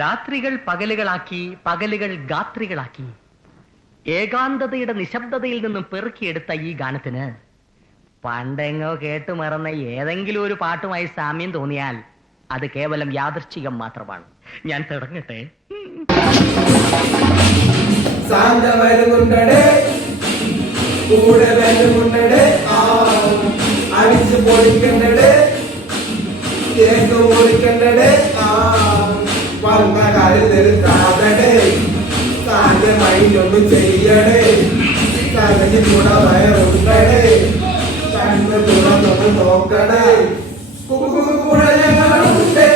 രാത്രികൾ പകലുകളാക്കി, പകലുകൾ ഗാത്രികളാക്കി, ഏകാന്തതയുടെ നിശബ്ദതയിൽ നിന്നും പെറുക്കിയെടുത്ത ഈ ഗാനത്തിന് പണ്ടെങ്ങോ കേട്ടു മറന്ന ഏതെങ്കിലും ഒരു പാട്ടുമായി സാമ്യം തോന്നിയാൽ അത് കേവലം യാദൃശ്ചികം മാത്രമാണ്. ഞാൻ തുടങ്ങട്ടെ. അടിച്ചു പൊളിക്കണ്ടേ, കേക്ക് പൊളിക്കണ്ടേ, വന്ന കാര്യം നിർത്താതടേ, താന്റെ മൈൻഡൊന്നും ചെയ്യടേ, തകഞ്ഞു കൂടെ വയറുണ്ടടേ, കണ്ണ് തുറന്നൊന്ന് നോക്കണേ, കൂടെ ഞങ്ങളുണ്ടേ.